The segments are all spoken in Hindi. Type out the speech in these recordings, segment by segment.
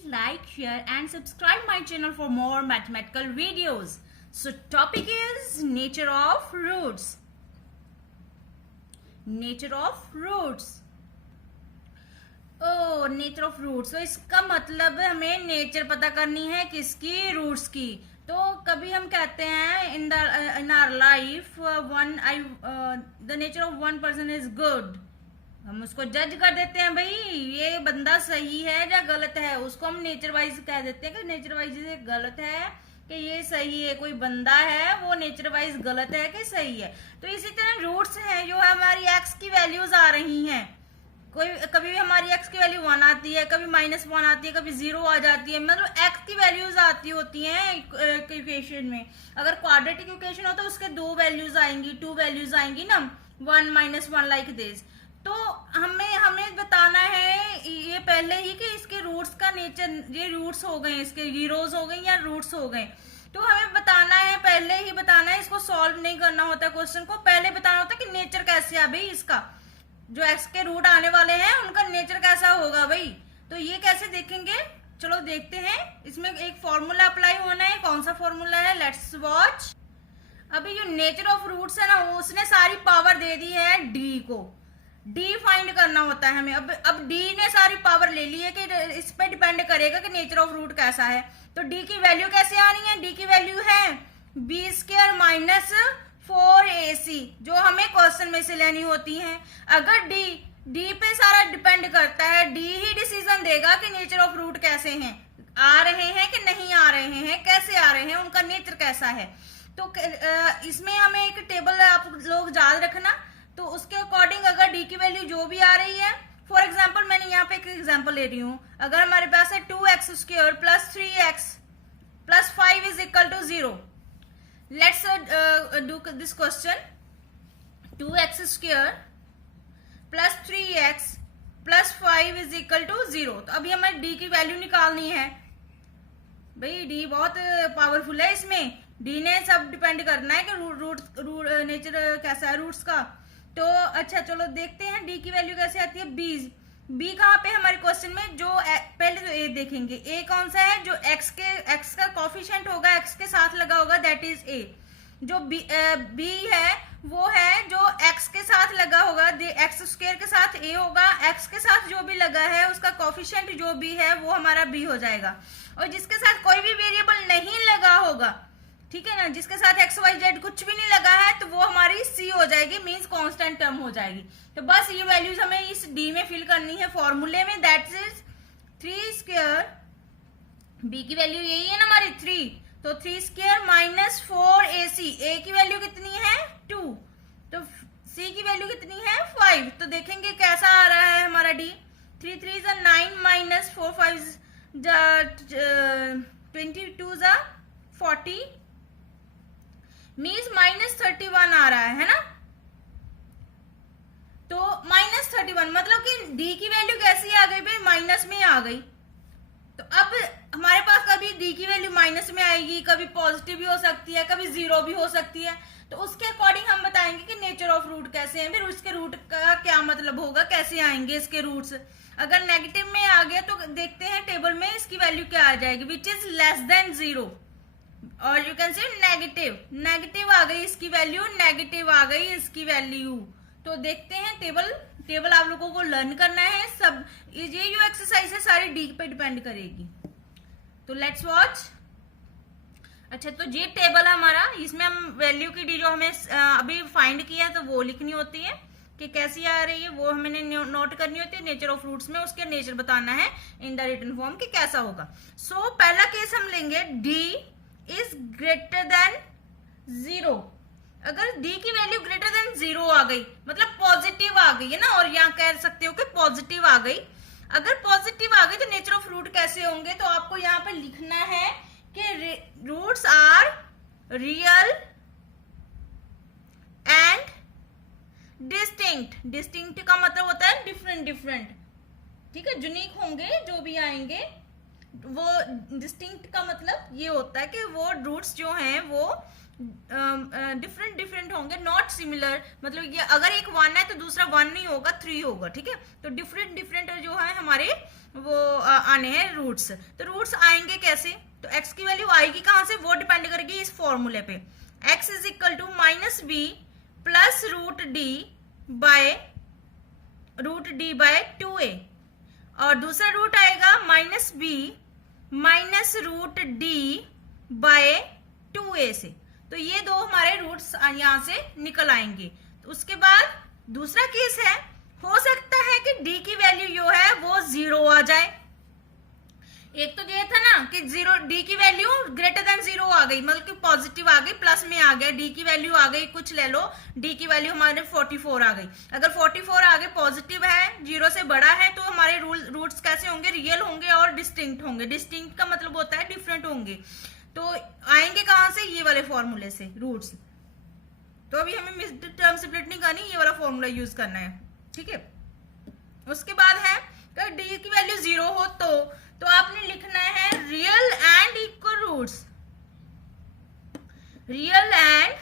please like, share and subscribe my channel for more mathematical videos. So topic is nature of roots. Nature of roots. Nature of roots, तो इसका मतलब हमें नेचर पता करनी है किसकी, रूट्स की. तो कभी हम कहते हैं in our life the nature of one person is good. हम उसको जज कर देते हैं, भाई ये बंदा सही है या गलत है, उसको हम नेचर वाइज कह देते हैं कि नेचर वाइज ये गलत है कि ये सही है. कोई बंदा है वो नेचर वाइज गलत है कि सही है. तो इसी तरह रूट्स हैं जो हमारी एक्स की वैल्यूज आ रही हैं. कभी हमारी एक्स की वैल्यू 1 आती है, कभी -1 आती है, कभी 0 आ जाती है. मतलब एक्स की वैल्यूज आती होती हैं इक्वेशन में. अगर क्वाड्रेटिक इक्वेशन हो तो उसके 2 वैल्यूज आएंगी, 2 वैल्यूज आएंगी ना, 1 -1 लाइक दिस. तो हमें बताना है ये पहले ही कि इसके रूट्स का नेचर, ये रूट्स हो गए, इसके जीरोस हो गए या रूट्स हो गए. तो हमें बताना है, पहले ही बताना है. इसको सॉल्व नहीं करना होता क्वेश्चन को, पहले बताना होता है कि नेचर कैसे है भाई इसका. जो एक्स के रूट आने वाले हैं उनका नेचर कैसा होगा भाई. तो ये कैसे देखेंगे, चलो देखते हैं. इसमें एक फॉर्मूला अप्लाई होना है. कौन सा फॉर्मूला है, लेट्स वॉच. अभी जो नेचर ऑफ रूट्स है ना, उसने सारी पावर दे दी है डी को. डी फाइंड करना होता है हमें. अब डी ने सारी पावर ले ली है कि इस पे डिपेंड करेगा कि नेचर ऑफ रूट कैसा है. तो डी की वैल्यू कैसे आनी है, डी की वैल्यू है b² - 4ac, जो हमें क्वेश्चन में से लेनी होती है. अगर डी पे सारा डिपेंड करता है, डी ही डिसीजन देगा कि नेचर ऑफ रूट कैसे हैं, आ रहे हैं कि नहीं आ रहे हैं, कैसे आ रहे हैं, उनका नेचर कैसा है. तो इसमें हमें एक टेबल आप लोग याद रखना. तो उसके अकॉर्डिंग अगर डी की वैल्यू जो भी आ रही है, फॉर एग्जाम्पल मैंने यहाँ पे एक एग्जाम्पल ले रही हूँ. अगर हमारे पास है 2x² + 3x + 5 = 0. Let's do this question. 2x² + 3x + 5 = 0. तो अभी हमें d की वैल्यू निकालनी है. भाई d बहुत पावरफुल है. इसमें d ने सब डिपेंड करना है कि नेचर कैसा है रूट्स का. तो अच्छा चलो देखते हैं d की वैल्यू कैसे आती है. b कहाँ पे हमारे क्वेश्चन में, जो पहले तो a देखेंगे. a कौन सा है, जो x का कोफिशिएंट होगा, x के साथ लगा होगा, दैट इज a. जो b है वो है जो x के साथ लगा होगा, x² के साथ a होगा. x के साथ जो भी लगा है उसका कोफिशिएंट जो भी है वो हमारा b हो जाएगा. और जिसके साथ कोई भी वेरिएबल नहीं लगा होगा, ठीक है ना, जिसके साथ XYZ कुछ भी नहीं लगा है, तो वो हमारी C हो जाएगी, मींस कांस्टेंट टर्म हो जाएगी. तो बस ये वैल्यूज हमें इस D में फिल करनी है फॉर्मूले में, दैट इज 3². B की वैल्यू यही है ना हमारी 3, तो 3² - 4ac. A की वैल्यू कितनी है 2, तो C की वैल्यू कितनी है 5. तो देखेंगे कैसा आ रहा है हमारा D. 3 3 = 9 - 4 5 22 = 40, मीन्स -31 आ रहा है ना. तो -31 मतलब कि d की वैल्यू कैसी आ गई भाई, माइनस में आ गई. तो अब हमारे पास कभी d की वैल्यू माइनस में आएगी, कभी पॉजिटिव भी हो सकती है, कभी 0 भी हो सकती है. तो उसके अकॉर्डिंग हम बताएंगे कि नेचर ऑफ रूट कैसे हैं, फिर उसके रूट का क्या मतलब होगा, कैसे आएंगे इसके रूट्स. अगर नेगेटिव में आ गया तो देखते हैं टेबल में इसकी वैल्यू क्या आ जाएगी, विच इज <0, और यू कैन से नेगेटिव आ गई इसकी वैल्यू, नेगेटिव आ गई इसकी वैल्यू. तो देखते हैं टेबल आप लोगों को लर्न करना है. सब ये जो एक्सरसाइज है सारी डी पे डिपेंड करेगी. तो लेट्स वॉच. अच्छा, तो ये टेबल है हमारा, इसमें हम वैल्यू की डी जो हमें अभी फाइंड किया है तो वो लिखनी होती है कि कैसी आ रही है, वो हमें नोट करनी होती है. नेचर ऑफ रूट्स में उसके नेचर बताना है इन द रिटन फॉर्म कि कैसा होगा. सो पहला केस हम लेंगे, डी इज > 0. अगर d की वैल्यू > 0 आ गई मतलब पॉजिटिव आ गई है ना, और यहाँ कह सकते हो कि पॉजिटिव आ गई. अगर पॉजिटिव आ गई तो नेचर ऑफ रूट कैसे होंगे, तो आपको यहाँ पे लिखना है कि roots are real and distinct. Distinct का मतलब होता है डिफरेंट. ठीक है, यूनिक होंगे जो भी आएंगे. वो डिस्टिंक्ट का मतलब ये होता है कि वो रूट्स जो हैं वो डिफरेंट डिफरेंट होंगे, नॉट सिमिलर। मतलब ये अगर एक 1 है तो दूसरा 1 नहीं होगा, 3 होगा, ठीक है। तो डिफरेंट डिफरेंट जो है हमारे वो आने हैं रूट्स। तो रूट्स आएंगे कैसे? तो x की वैल्यू आएगी कहाँ से? वो डिपेंड करेगी इस फॉर्मूले पे। x is equal to minus b plus root d by 2a, और दूसरा रूट आएगा minus b minus root d by 2a से। तो ये दो हमारे रूट्स यहां से निकल आएंगे। तो उसके बाद दूसरा केस है, हो सकता है कि d की वैल्यू जो है वो 0 आ जाए। एक तो ये था ना कि 0 d की वैल्यू ग्रेटर देन 0 आ गई, मतलब कि पॉजिटिव आ गई, प्लस में आ गया, d की वैल्यू आ गई, कुछ ले लो, d की वैल्यू हमारे 44 आ गई। अगर 44 आ गई, पॉजिटिव है, 0 से बड़ा है, तो हमारे रूट्स कैसे होंगे? रियल होंगे और डिस्टिंक्ट होंगे। डिस्टिंक्ट का मतलब होता है डिफरेंट होंगे। तो आएंगे कहां से? ये वाले फॉर्मूले से रूट्स। तो अभी हमें मिड टर्म स्प्लिट नहीं करनी, ये वाला फॉर्मूला यूज करना है, ठीक है। उसके बाद है अगर d की वैल्यू 0 हो तो आपने लिखना है real and equal roots. Real and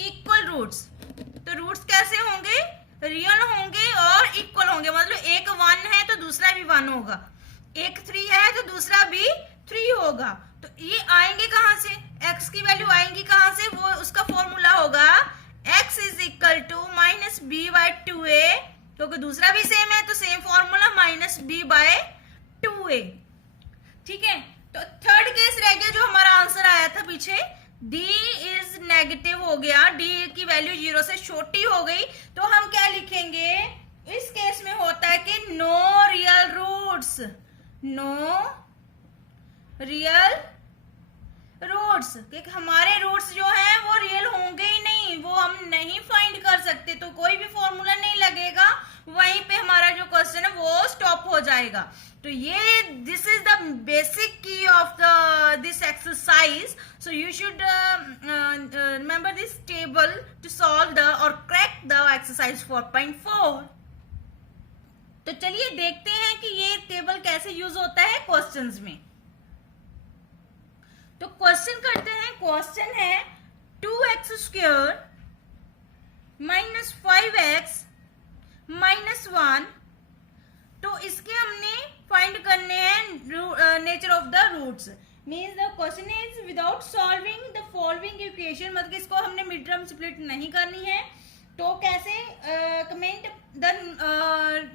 equal roots. तो रूट्स कैसे होंगे? रियल होंगे और इक्वल होंगे। मतलब एक 1 है तो दूसरा भी 1 होगा, एक 3 है तो दूसरा भी 3 होगा। तो ये आएंगे कहां से? x की वैल्यू आएंगी कहां से? वो उसका फॉर्मूला होगा x is equal to minus b by 2a, क्योंकि दूसरा भी सेम है तो same formula minus b by 2a, ठीक है। तो थर्ड केस रह गया जो हमारा आंसर आया था पीछे, d इज नेगेटिव हो गया, d की वैल्यू 0 से छोटी हो गई। तो हम क्या लिखेंगे? इस केस में होता है कि no real roots, no real roots, क्योंकि हमारे रूट्स जो हैं वो रियल होंगे ही नहीं, वो हम नहीं फाइंड कर सकते। तो कोई भी फॉर्मूला नहीं लगेगा, वहीं पे हमारा जो क्वेश्चन है वो स्टॉप हो जाएगा। तो ये this is the basic key of the this exercise. So you should remember this table to solve the और क्रैक द एक्सरसाइज 4.4। तो चलिए देखते हैं कि ये टेबल कैसे यूज होता है क्वेश्चंस में। तो क्वेश्चन करते हैं। क्वेश्चन है 2x square minus 5x minus 1। तो इसके हमने फाइंड करने हैं nature of the roots. Means the question is without solving the following equation, मतलब इसको हमने मिड टर्म स्प्लिट नहीं करनी है। तो कैसे comment the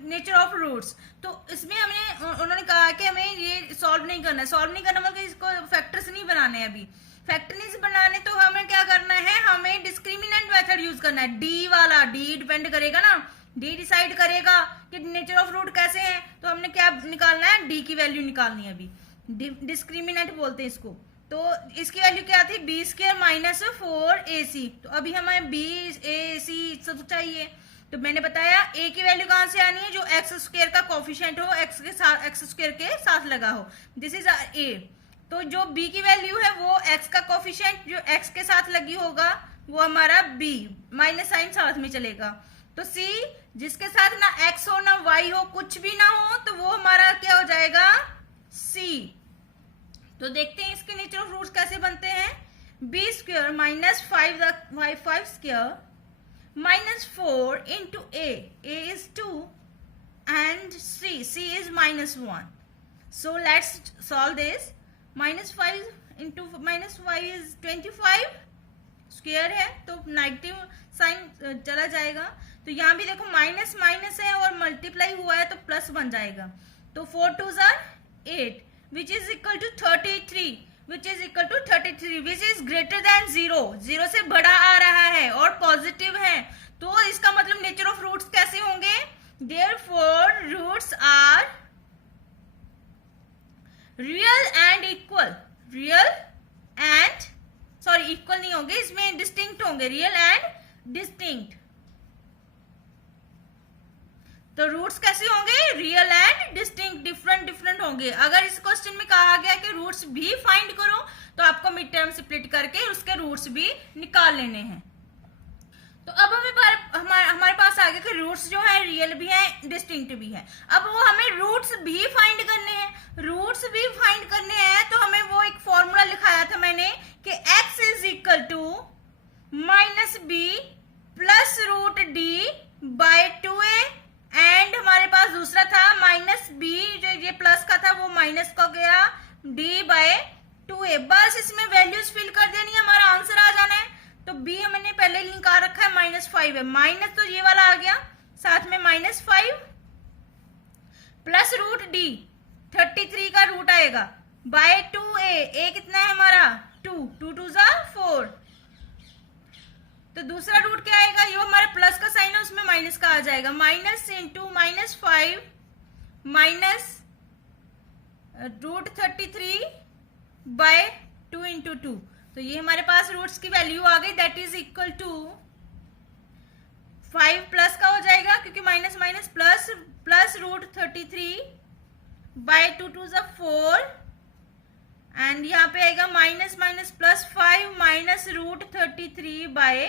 nature of roots. तो इसमें हमने उन्होंने कहा कि हमें ये सॉल्व नहीं करना है। सॉल्व नहीं करना मतलब इसको फैक्टर्स नहीं बनाने हैं। अभी फैक्टर नहीं बनाने तो हमें क्या करना है? हमें डिस्क्रिमिनेंट मेथड यूज करना है। डी वाला, डी डिपेंड करेगा ना, डी डिसाइड करेगा कि नेचर ऑफ रूट कैसे है। तो हमने क्या निकालना है? डी की वैल्यू निकालनी है। अभी डिस्क्रिमिनेंट बोलते हैं इसको। तो इसकी वैल्यू क्या थी? B square minus 4ac। तो अभी हमें बी ए सी सब चाहिए। तो मैंने बताया a की वैल्यू कहां से आनी है? जो एक्स स्क्वायर का कोफिशिएंट हो, एक्स के साथ, एक्स स्क्वायर के साथ लगा हो, दिस इज a। तो जो b की वैल्यू है वो x का कोफिशिएंट जो x के साथ लगी होगा वो हमारा b, माइनस साइन साथ में चलेगा। तो c जिसके साथ ना x हो ना y हो, कुछ भी ना हो, तो वो हमारा क्या हो जाएगा? c। तो देखते हैं इसके नेचर ऑफ रूट्स कैसे बनते हैं। B square minus 5 square minus 4 into a is 2 and c is minus 1. So let's solve this. Minus 5 into minus 5 is 25 square है, तो नेगेटिव साइन चला जाएगा। तो यहाँ भी देखो माइनस माइनस है और मल्टीप्लाई हुआ है तो प्लस बन जाएगा। तो 4 2 are 8 which is equal to 33 which is equal to 33 which is greater than 0, 0 से बड़ा आ रहा है और पॉजिटिव है। तो इसका मतलब नेचर ऑफ रूट्स कैसे होंगे? therefore roots are real and equal. Real and sorry equal नहीं होंगे, इसमें डिस्टिंक्ट होंगे, रियल एंड डिस्टिंक्ट। तो रूट्स कैसे होंगे? Real and distinct, different different होंगे। अगर इस क्वेश्चन में कहा गया कि रूट्स भी फाइंड करो तो आपको मिड टर्म स्प्लिट करके उसके रूट्स भी निकाल लेने हैं। तो अब हमारे पास आ गया कि रूट्स जो है रियल भी है, डिस्टिंक्ट भी है। अब वो हमें रूट्स भी फाइंड करने हैं। माइनस का गया d/2a, बस इसमें वैल्यूज फिल कर देनी है, हमारा आंसर आ जाना है। तो b हमने पहले निकाल रखा है -5 है, माइनस तो ये वाला आ गया, साथ में -5 प्लस रूट d, 33 का रूट आएगा बाय 2a, a कितना है हमारा 2, 2 2 4, तो दूसरा रूट क्या आएगा, ये हमारे प्लस का साइन है उसमें माइनस का आ जाएगा, minus into -5 minus √33 by 2 into 2, तो ये हमारे पास रूट्स की वैल्यू आ गई, that is equal to 5 plus का हो जाएगा क्योंकि minus minus plus plus √33 by 2 2 4, and यहाँ पे आएगा minus minus plus 5 minus √33 by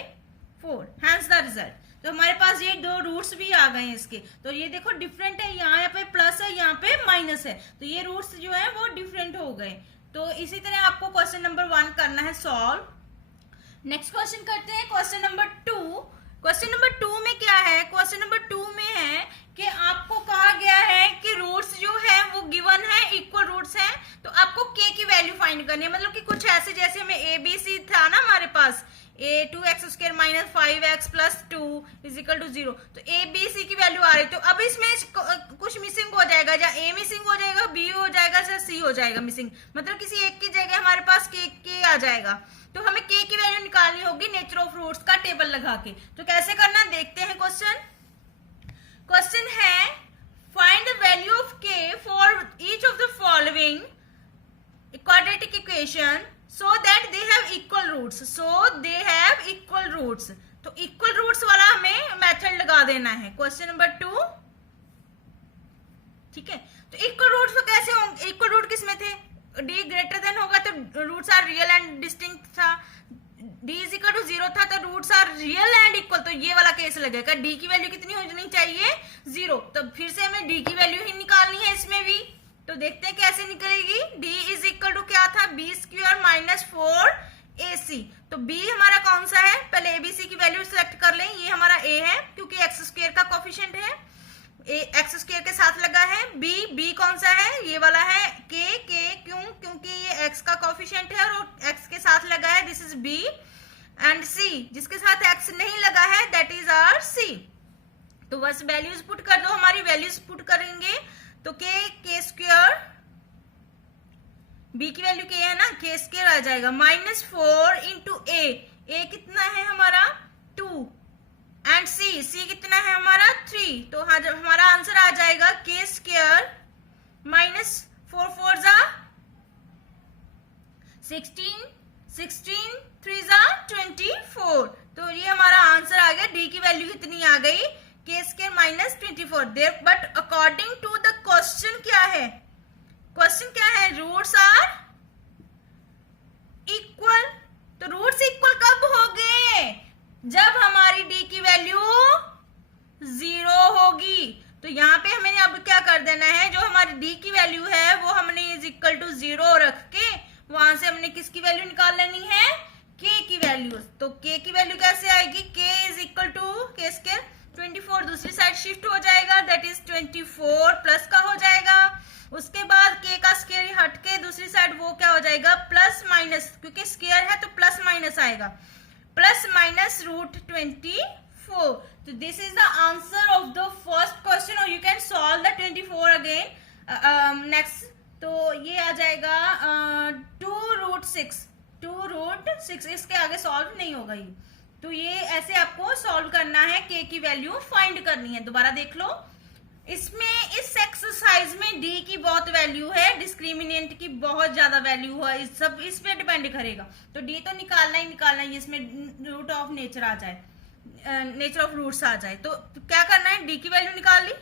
4, hence the result. तो हमारे पास ये दो रूट्स भी आ गए हैं इसके, तो ये देखो डिफरेंट है, यहाँ पे प्लस है यहाँ पे माइनस है, तो ये रूट्स जो है वो डिफरेंट हो गए। तो इसी तरह आपको क्वेश्चन नंबर 1 करना है सॉल्व। नेक्स्ट क्वेश्चन करते हैं क्वेश्चन नंबर 2। क्वेश्चन नंबर 2 में क्या है, क्वेश्चन नंबर 2 में है कि आपको कहा गया है कि रूट्स जो है वो गिवन है, इक्वल रूट्स हैं, तो आपको k की वैल्यू फाइंड करनी है, मतलब कि कुछ ऐसे जैसे हमें ABC था ना हमारे पास, a2x² - 5x + 2 = 0, तो ABC की वैल्यू आ रही, तो अब इसमें कुछ मिसिंग हो जाएगा, या a मिसिंग हो जाएगा, b हो जाएगा, या c हो जाएगा मिसिंग, मतलब किसी एक की जगह हमारे पास k आ जाएगा, तो हमें k की वैल्यू निकालनी होगी नेचर ऑफ रूट्स का टेबल लगा के। तो कैसे करना देखते हैं क्वेश्चन है, find the value of k for each of the following quadratic equation so that they have equal roots, तो इक्वल रूट्स वाला हमें मेथड लगा देना है क्वेश्चन नंबर 2, ठीक है। तो इक्वल रूट्स तो कैसे होंगे, इक्वल रूट किसमें थे, d ग्रेटर देन होगा तो roots are real and distinct था, d = 0 था तो roots are real and equal, तो ये वाला केस लगेगा, d की वैल्यू कितनी होनी चाहिए 0, तो फिर से हमें d की वैल्यू ही निकालनी है इसमें भी, तो देखते हैं कैसे निकलेगी। d = क्या था, b² - 4ac, तो b हमारा कौन सा है, पहले abc की वैल्यू सिलेक्ट कर लें, ये हमारा a है क्योंकि x² का कोफिशिएंट है, x² के साथ लगा है, b कौन सा है, ये वाला है k क्योंकि ये x का कोफिशिएंट है और x के साथ लगा है, this is b, and c जिसके साथ x नहीं लगा है दैट इज आर c, तो बस वैल्यूज पुट कर दो, हमारी वैल्यूज पुट करेंगे तो k² b की वैल्यू k है ना, k² आ जाएगा, -4 इंटू a कितना है हमारा 2, एंड c कितना है हमारा 3, तो हमारा आंसर आ जाएगा k² -4 4 16 16 3 24, तो ये हमारा आंसर आ गया, d की वैल्यू कितनी आ गई k² -24 there, but according to the question क्या है, क्वेश्चन क्या है, रूट्स आर इक्वल, तो रूट्स इक्वल कब हो गए, जब हमारी d की वैल्यू 0 होगी, तो यहाँ पे हमें अब क्या कर देना है, जो हमारी d की वैल्यू है वो हमने = 0 रख के वहां से हमने किसकी वैल्यू निकाल लेनी है, k की वैल्यू, तो k की वैल्यू कैसे आएगी, k = k² 24 दूसरी साइड शिफ्ट हो जाएगा, दैट इज 24 प्लस का हो जाएगा, उसके बाद k का स्क्वायर हट के दूसरी साइड वो क्या हो जाएगा प्लस माइनस, क्योंकि स्क्वायर है तो प्लस माइनस आएगा, +- √24, तो this is the answer of the first question, और you can solve the 24 again. Next तो ये आ जाएगा 2√6, इसके आगे सॉल्व नहीं होगा ये, तो ये ऐसे आपको सॉल्व करना है, k की वैल्यू फाइंड करनी है। दोबारा देख लो, इसमें इस एक्सरसाइज में d की बहुत वैल्यू है, डिस्क्रिमिनेंट की बहुत ज्यादा वैल्यू है, इस पे डिपेंड करेगा, तो d तो निकालना ही इसमें रूट ऑफ नेचर आ जाए, नेचर ऑफ रूट्स आ जाए, तो क्या करना है, d की वैल्यू निकाल ली,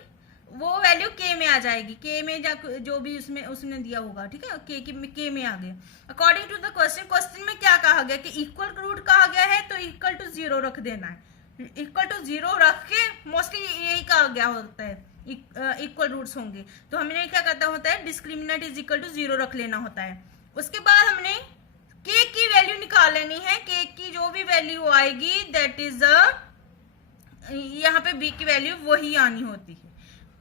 वो वैल्यू k में आ जाएगी, k में जो भी उसने दिया होगा, ठीक है, k में आ गया। अकॉर्डिंग टू द क्वेश्चन में क्या कहा गया कि इक्वल रूट कहा गया है, तो = 0 रख देना है, = 0 रख के मोस्टली यही कहा गया होता है, इक्वल रूट्स होंगे, तो हमने क्या करता होता है, डिस्क्रिमिनेंट = 0 रख लेना होता है। उसके बाद हमने k की वैल्यू निकाल लेनी है, k की जो भी वैल्यू आएगी दैट इज यहाँ पे b की वैल्यू वही आनी होती है,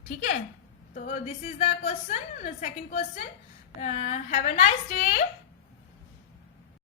ठीक है। तो this is the question, second question. Have a nice day.